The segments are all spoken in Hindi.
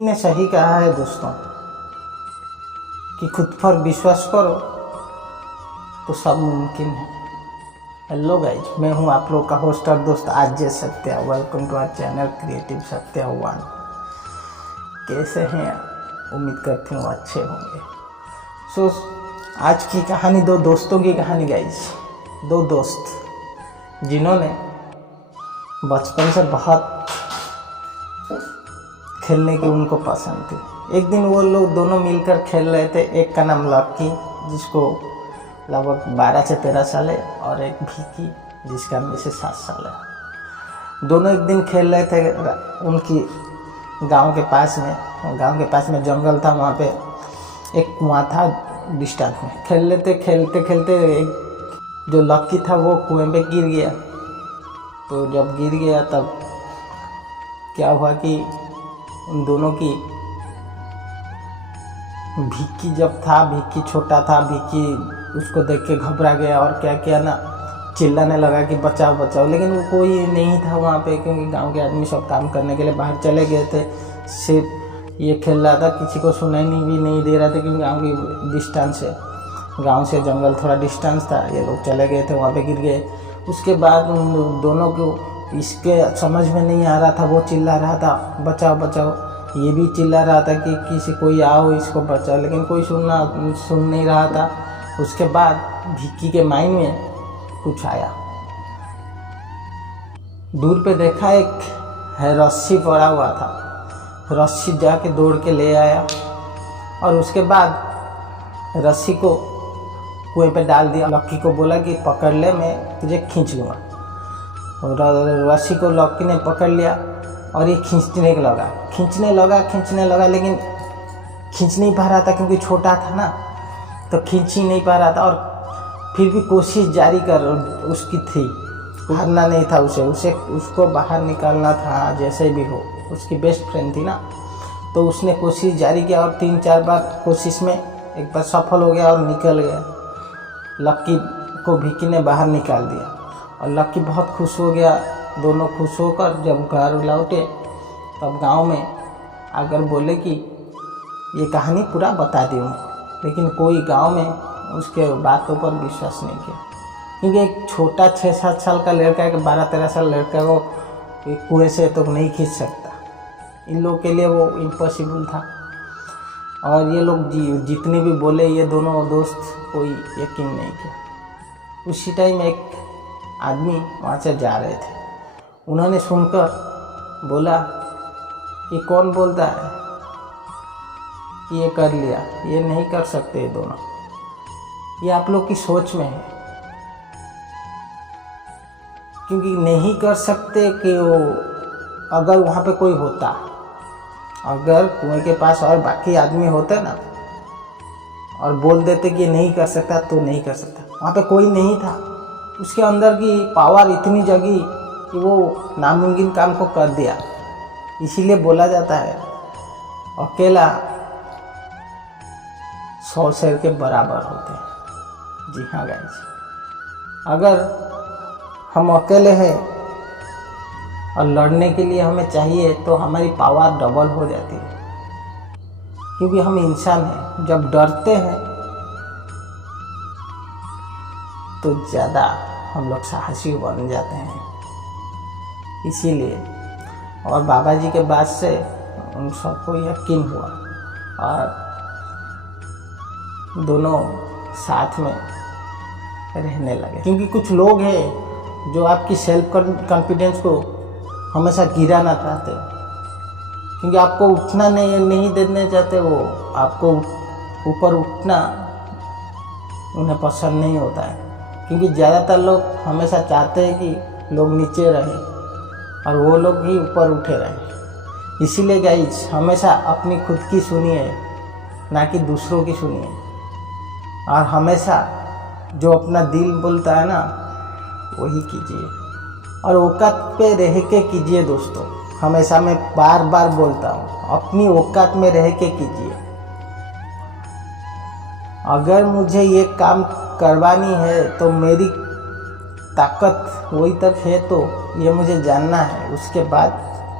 ने सही कहा है दोस्तों कि खुद पर विश्वास करो तो सब मुमकिन है। हेलो गाइज, मैं हूं आप लोग का होस्ट और दोस्त RJ Satya. Welcome to our channel creative Satya 1। कैसे हैं? उम्मीद करती हूँ अच्छे होंगे। सो आज की कहानी दो दोस्तों की कहानी गाइज। दो दोस्त जिन्होंने बचपन से बहुत खेलने की उनको पसंद थी। एक दिन वो लोग दोनों मिलकर खेल रहे थे। एक का नाम लक्की, जिसको लगभग 12 से 13 साल है, और एक भिकी जिसका मेरे से 7 साल है। दोनों एक दिन खेल रहे थे उनकी गांव के पास में जंगल था। वहाँ पे एक कुआं था डिस्टेंस में। खेलते खेलते एक जो लक्की था वो कुएं में गिर गया। तो जब गिर गया तब क्या हुआ कि उन दोनों की भिक्की भिक्की छोटा था। भिक्की उसको देख के घबरा गया और क्या किया ना, चिल्लाने लगा कि बचाओ बचाओ। लेकिन वो कोई नहीं था वहाँ पे, क्योंकि गांव के आदमी सब काम करने के लिए बाहर चले गए थे। सिर्फ ये खेल रहा था, किसी को सुनाई भी नहीं दे रहा था, क्योंकि गाँव की डिस्टेंस है, गाँव से जंगल थोड़ा डिस्टेंस था। ये लोग चले गए थे, वहाँ पे गिर गए। उसके बाद उन दोनों को इसके समझ में नहीं आ रहा था। वो चिल्ला रहा था बचाओ बचाओ, ये भी चिल्ला रहा था कि किसी कोई आओ इसको बचाओ, लेकिन कोई सुन नहीं रहा था। उसके बाद भिक्की के माइंड में कुछ आया। दूर पे देखा एक है रस्सी पड़ा हुआ था। रस्सी जाके दौड़ के ले आया और उसके बाद रस्सी को कुएं पे डाल दिया। लक्की को बोला कि पकड़ ले, मैं तुझे खींच लूँगा। और रस्सी को लक्की ने पकड़ लिया और ये खींचने लगा, लेकिन खींच नहीं पा रहा था, क्योंकि छोटा था ना, तो खींच ही नहीं पा रहा था। और फिर भी कोशिश जारी कर उसकी थी, हारना नहीं था उसको बाहर निकालना था जैसे भी हो। उसकी बेस्ट फ्रेंड थी ना, तो उसने कोशिश जारी किया और 3-4 बार कोशिश में एक बार सफल हो गया और निकल गया। लक्की को भिक्की ने बाहर निकाल दिया और लक्की बहुत खुश हो गया। दोनों खुश होकर जब घर लौटे तब गांव में आकर बोले कि ये कहानी पूरा बता दी हूँ, लेकिन कोई गांव में उसके बातों पर विश्वास नहीं किया, क्योंकि एक छोटा 6-7 साल का लड़का, एक 12-13 साल लड़का को कुएं से तो नहीं खींच सकता। इन लोगों के लिए वो इम्पॉसिबल था। और ये लोग जितने भी बोले, ये दोनों दोस्त कोई यकीन नहीं किया। उसी टाइम एक आदमी वहाँ से जा रहे थे। उन्होंने सुनकर बोला कि कौन बोलता है कि ये कर लिया, ये नहीं कर सकते ये दोनों, ये आप लोग की सोच में है। क्योंकि नहीं कर सकते कि वो, अगर वहाँ पे कोई होता, अगर कुएं के पास और बाकी आदमी होते ना और बोल देते कि ये नहीं कर सकता, तो नहीं कर सकता। वहाँ पे कोई नहीं था। उसके अंदर की पावर इतनी जगी कि वो नामुमकिन काम को कर दिया। इसीलिए बोला जाता है अकेला 100 शेर के बराबर होते हैं। जी हाँ गाइस, अगर हम अकेले हैं और लड़ने के लिए हमें चाहिए तो हमारी पावर डबल हो जाती है, क्योंकि हम इंसान हैं। जब डरते हैं तो ज़्यादा हम लोग साहसी बन जाते हैं। इसीलिए, और बाबा जी के बाद से उन सबको यकीन हुआ और दोनों साथ में रहने लगे। क्योंकि कुछ लोग हैं जो आपकी सेल्फ कॉन्फिडेंस को हमेशा गिराना चाहते हैं, क्योंकि आपको उठना नहीं देने चाहते। वो आपको ऊपर उठना उन्हें पसंद नहीं होता है, क्योंकि ज़्यादातर लोग हमेशा चाहते हैं कि लोग नीचे रहें और वो लोग ही ऊपर उठे रहें। इसीलिए गाइज, हमेशा अपनी खुद की सुनिए, ना कि दूसरों की सुनिए। और हमेशा जो अपना दिल बोलता है ना, वही कीजिए। और औकात पे रह के कीजिए दोस्तों। हमेशा मैं बार बार बोलता हूँ, अपनी औकात में रह के कीजिए। अगर मुझे ये काम करवानी है तो मेरी ताकत वही तक है, तो ये मुझे जानना है, उसके बाद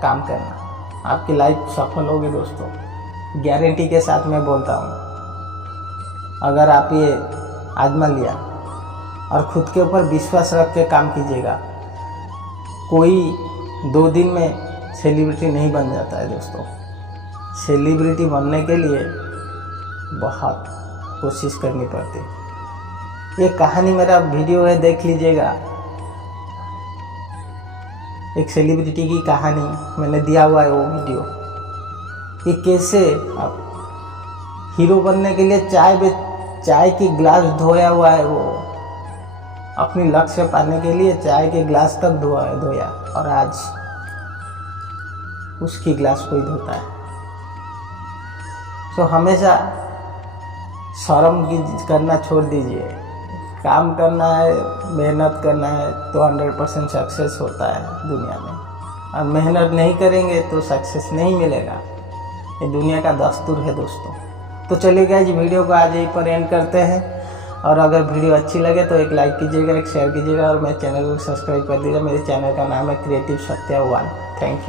काम करना। आपकी लाइफ सफल होगी दोस्तों, गारंटी के साथ मैं बोलता हूँ। अगर आप ये आजमा लिया और खुद के ऊपर विश्वास रख के काम कीजिएगा, कोई 2 दिन में सेलिब्रिटी नहीं बन जाता है दोस्तों। सेलिब्रिटी बनने के लिए बहुत कोशिश करनी पड़ती है। ये कहानी मेरा वीडियो है, देख लीजिएगा। एक सेलिब्रिटी की कहानी मैंने दिया हुआ है वो वीडियो, कि कैसे अब हीरो बनने के लिए चाय की गिलास धोया हुआ है वो, अपनी लक्ष्य पाने के लिए चाय के गिलास तक धोया, और आज उसकी गिलास कोई धोता है। तो हमेशा शर्म करना छोड़ दीजिए। काम करना है, मेहनत करना है तो 100% सक्सेस होता है दुनिया में। और मेहनत नहीं करेंगे तो सक्सेस नहीं मिलेगा। ये दुनिया का दस्तूर है दोस्तों। तो चलिए गाइस, वीडियो को आज यहीं पर एंड करते हैं। और अगर वीडियो अच्छी लगे तो एक लाइक कीजिएगा, एक शेयर कीजिएगा और मेरे चैनल को सब्सक्राइब कर दीजिएगा। मेरे चैनल का नाम है क्रिएटिव सत्या 1। Thank you.